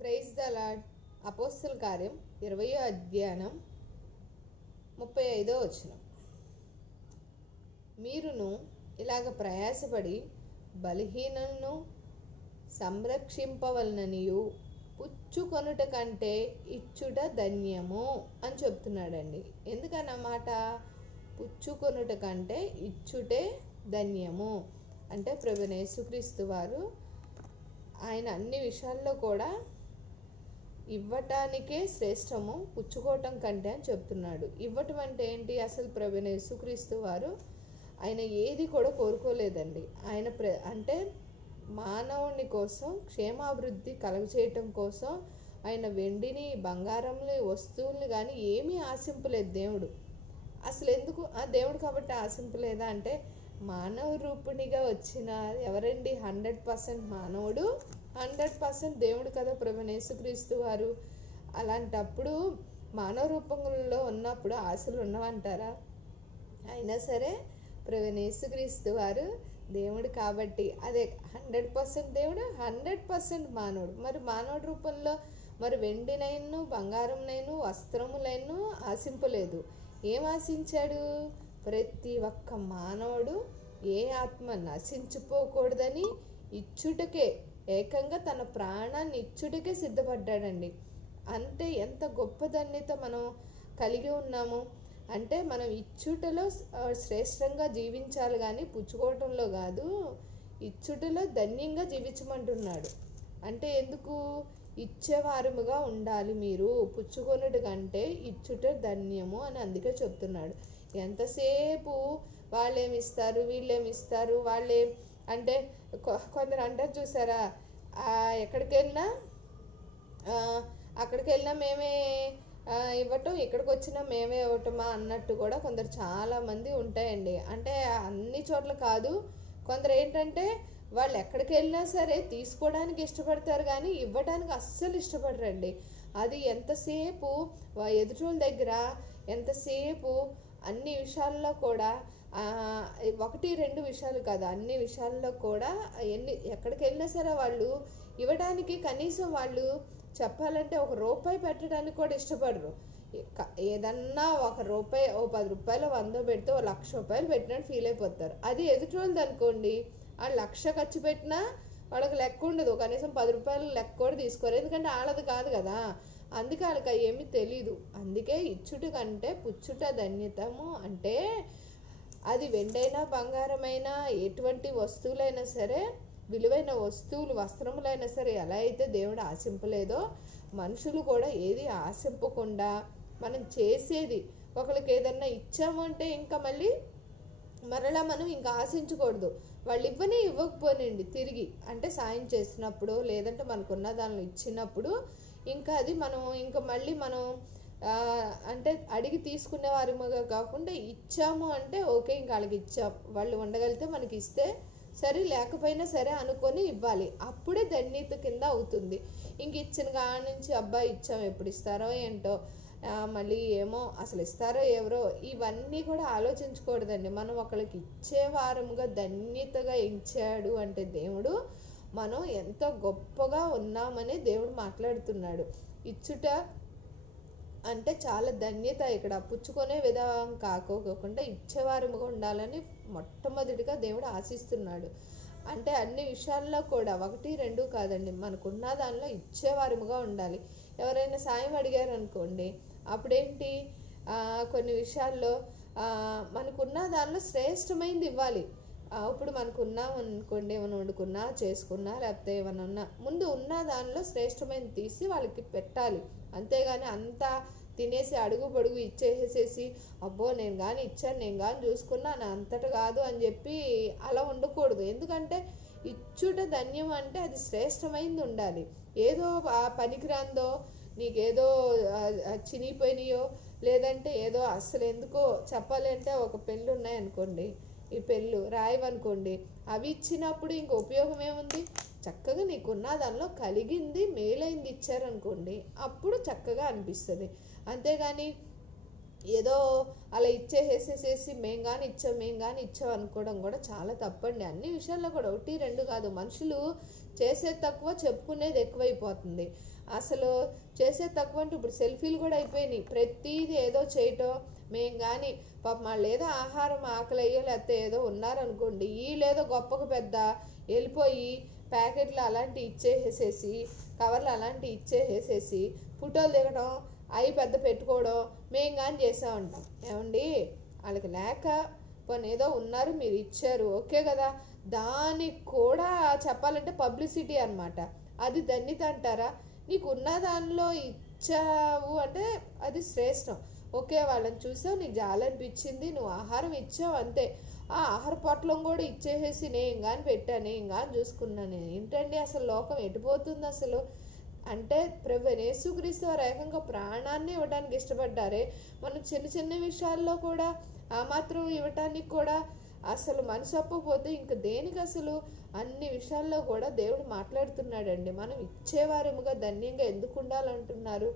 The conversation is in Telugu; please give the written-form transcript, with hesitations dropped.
Praise the lord. అపోస్తల కార్యం 20వ అధ్యాయం 35వ వచనం. మీరును ఇలాగ ప్రయాసపడి బలహీనులను సంరక్షింపవలననియు పుచ్చుకొనుట కంటే ఇచ్చుట ధన్యము అని చెప్తున్నాడండి. ఎందుకన్నమాట పుచ్చుకొనుట కంటే ఇచ్చుటే ధన్యము అంటే ప్రభువైన యేసుక్రీస్తు వారు ఆయన అన్ని విషయాల్లో కూడా ఇవ్వటానికే శ్రేష్టము పుచ్చుకోవటం కంటే అని చెప్తున్నాడు. ఇవ్వటం అంటే ఏంటి? అసలు ప్రభువైన యేసుక్రీస్తు వారు ఆయన ఏది కూడా కోరుకోలేదండి. ఆయన అంటే మానవుని కోసం క్షేమాభివృద్ధి కలుగచేయటం కోసం ఆయన వెండిని బంగారంని వస్తువుల్ని కానీ ఏమీ ఆశింపలేదు దేవుడు. అసలు ఎందుకు ఆ దేవుడు కాబట్టి ఆశింపలేదా అంటే, మానవ రూపిణిగా వచ్చిన ఎవరండి? 100% మానవుడు, 100% దేవుడు కదా ప్రభువైన యేసుక్రీస్తు వారు. అలాంటప్పుడు మానవ రూపంలో ఉన్నప్పుడు ఆశలు ఉన్నవంటారా? అయినా సరే ప్రభువైన యేసుక్రీస్తు వారు దేవుడు కాబట్టి, అదే 100% దేవుడు, 100% మానవుడు. మరి మానవుడి రూపంలో మరి వెండినైను బంగారంనైను వస్త్రములైను ఆశింపలేదు. ఏం ఆశించాడు? ప్రతి ఒక్క మానవుడు ఏ ఆత్మ నశించిపోకూడదని ఇచ్చుటకే, ఏకంగా తన ప్రాణాన్ని ఇచ్చుటకే సిద్ధపడ్డాడండి. అంటే ఎంత గొప్ప ధన్యత మనం కలిగి ఉన్నాము అంటే, మనం ఇచ్చుటలో శ్రేష్టంగా జీవించాలి కానీ పుచ్చుకోవటంలో కాదు. ఇచ్చుటలో ధన్యంగా జీవించమంటున్నాడు. అంటే ఎందుకు? ఇచ్చేవారముగా ఉండాలి మీరు, పుచ్చుకొనుట కంటే ఇచ్చుట ధన్యము అని అందుకే చెప్తున్నాడు. ఎంతసేపు వాళ్ళేమిస్తారు వీళ్ళేమిస్తారు వాళ్ళే అంటే కొందరు అంటారు చూసారా, అక్కడికి వెళ్ళినా మేమే ఇవ్వటం, ఇక్కడికి వచ్చినా మేమే ఇవ్వటమా అన్నట్టు కూడా కొందరు చాలామంది ఉంటాయండి. అంటే అన్ని చోట్ల కాదు, కొందరు ఏంటంటే వాళ్ళు ఎక్కడికి వెళ్ళినా సరే తీసుకోవడానికి ఇష్టపడతారు కానీ ఇవ్వడానికి అస్సలు ఇష్టపడరండి. అది ఎంతసేపు ఎదుటోళ్ళ దగ్గర ఎంతసేపు అన్ని విషయాల్లో కూడా 1-2 విషయాలు కాదు, అన్ని విషయాల్లో కూడా ఎక్కడికి వెళ్ళినా సరే వాళ్ళు ఇవ్వడానికి కనీసం వాళ్ళు చెప్పాలంటే ₹1 పెట్టడానికి కూడా ఇష్టపడరు. ఏదన్నా ₹1 ఓ ₹10 100 పెడితే ఓ ₹1,00,000 పెట్టినట్టు ఫీల్ అయిపోతారు. అది ఎదుటోళ్ళది అనుకోండి, ఆ 1,00,000 ఖర్చు పెట్టినా వాళ్ళకి లెక్క ఉండదు, కనీసం ₹10 లెక్క కూడా తీసుకోరు. ఎందుకంటే వాళ్ళది కాదు కదా, అందుకే వాళ్ళకి ఏమీ తెలీదు. అందుకే ఇచ్చుట కంటే పుచ్చుట ధన్యతము అంటే, అది వెండైనా బంగారమైనా ఎటువంటి వస్తువులైనా సరే, విలువైన వస్తువులు వస్త్రములైనా సరే ఎలా అయితే దేవుడు ఆశింపలేదో, మనుషులు కూడా ఏది ఆశింపకుండా మనం చేసేది, ఒకరికి ఏదన్నా ఇచ్చాము అంటే ఇంకా మరలా మనం ఇంకా ఆశించకూడదు. వాళ్ళు ఇవ్వకపోనండి తిరిగి అంటే సాయం చేసినప్పుడు, లేదంటే మనకున్న దానిలో ఇచ్చినప్పుడు ఇంకా అది మనం ఇంకా మళ్ళీ మనం అంటే అడిగి తీసుకునే వారిగా కాకుండా ఇచ్చాము అంటే ఓకే, ఇంకా వాళ్ళకి ఇచ్చాం, వాళ్ళు ఉండగలిగితే మనకి ఇస్తే సరే, లేకపోయినా సరే అనుకొని ఇవ్వాలి. అప్పుడే ధన్యత కింద అవుతుంది. ఇంక ఇచ్చిన కాడ నుంచి అబ్బాయి ఇచ్చాం, ఎప్పుడు ఇస్తారో ఏంటో, మళ్ళీ ఏమో అసలు ఇస్తారో ఎవరో, ఇవన్నీ కూడా ఆలోచించకూడదండి. మనం ఒకరికి ఇచ్చే వారముగా ధన్యతగా ఇచ్చాడు అంటే దేవుడు, మనం ఎంత గొప్పగా ఉన్నామని దేవుడు మాట్లాడుతున్నాడు. ఇచ్చుట అంటే చాలా ధన్యత. ఇక్కడ పుచ్చుకునే విధానం కాకోకుండా ఇచ్చేవారముగా ఉండాలని మొట్టమొదటిగా దేవుడు ఆశిస్తున్నాడు. అంటే అన్ని విషయాల్లో కూడా 1-2 కాదండి, మనకున్న దానిలో ఇచ్చేవారముగా ఉండాలి. ఎవరైనా సాయం అడిగారు అనుకోండి, అప్పుడేంటి కొన్ని విషయాల్లో మనకున్న దానిలో శ్రేష్టమైనది ఇవ్వాలి. ఇప్పుడు మనకున్నాం అనుకోండి, ఏమైనా వండుకున్నా చేసుకున్నా లేకపోతే ఏమైనా ఉన్నా, ముందు ఉన్న దానిలో శ్రేష్టమైనది తీసి వాళ్ళకి పెట్టాలి. అంతేగాని అంతా తినేసి అడుగు పొడుగు ఇచ్చేసేసి అబ్బో నేను కానీ ఇచ్చాను, నేను కానీ చూసుకున్నా, నా అంతట కాదు అని చెప్పి అలా ఉండకూడదు. ఎందుకంటే ఇచ్చుట ధన్యం అంటే అది శ్రేష్టమైనది ఉండాలి. ఏదో పనికిరాందో, నీకేదో చినిగిపోయినాయో, లేదంటే ఏదో అస్సలు ఎందుకో చెప్పాలంటే ఒక పెళ్ళు ఉన్నాయనుకోండి, ఈ పెళ్ళు రాయవనుకోండి, అవి ఇచ్చినప్పుడు ఇంక ఉపయోగం ఏముంది? చక్కగా నీకున్న దానిలో కలిగింది మేలైంది ఇచ్చారనుకోండి, అప్పుడు చక్కగా అనిపిస్తుంది. అంతేగాని ఏదో అలా ఇచ్చేసేసేసి మేము కానీ ఇచ్చాం అనుకోవడం కూడా చాలా తప్పండి. అన్ని విషయాల్లో కూడా 1-2 కాదు, మనుషులు చేసేది తక్కువ, చెప్పుకునేది ఎక్కువైపోతుంది. అసలు చేసేది తక్కువ అంటే ఇప్పుడు సెల్ఫీలు కూడా అయిపోయినాయి. ప్రతిదీ ఏదో చేయటం. మేము కానీ పాపం వాళ్ళు ఏదో ఆహారం ఆకలి అయ్యో లేకపోతే ఏదో ఉన్నారనుకోండి, వీళ్ళేదో గొప్పకు పెద్ద వెళ్ళిపోయి ప్యాకెట్లు అలాంటివి ఇచ్చేసేసి, కవర్లు అలాంటివి ఇచ్చేసేసి ఫోటోలు దిగడం, అవి పెద్ద పెట్టుకోవడం మేము కానీ చేసామంటాం. ఏమండి, వాళ్ళకి లేక పోనీ ఏదో ఉన్నారు, మీరు ఇచ్చారు, ఓకే కదా. దానికి కూడా చెప్పాలంటే పబ్లిసిటీ అనమాట. అది ధన్యత అంటారా? నీకు ఉన్న దానిలో ఇచ్చావు అంటే అది శ్రేష్టం. ఓకే, వాళ్ళని చూసావు, నీకు జాలనిపించింది, నువ్వు ఆహారం ఇచ్చావు అంతే. ఆ ఆహార పొట్లం కూడా ఇచ్చేసేసి నేను కానీ పెట్టాను, నేను కానీ చూసుకున్నాను. ఏంటండి అసలు లోకం ఎటుపోతుంది అసలు? అంటే ప్రభు యేసుక్రీస్తు వారు ఏకంగా ప్రాణాన్ని ఇవ్వడానికి ఇష్టపడ్డారే, మనం చిన్న చిన్న విషయాల్లో కూడా ఆ మాత్రం ఇవ్వటానికి కూడా అసలు మనసు ఒప్పపోతే ఇంక దేనికి అసలు? అన్ని విషయాల్లో కూడా దేవుడు మాట్లాడుతున్నాడండి. మనం ఇచ్చేవారముగా ధన్యంగా ఎందుకు ఉండాలంటున్నారు?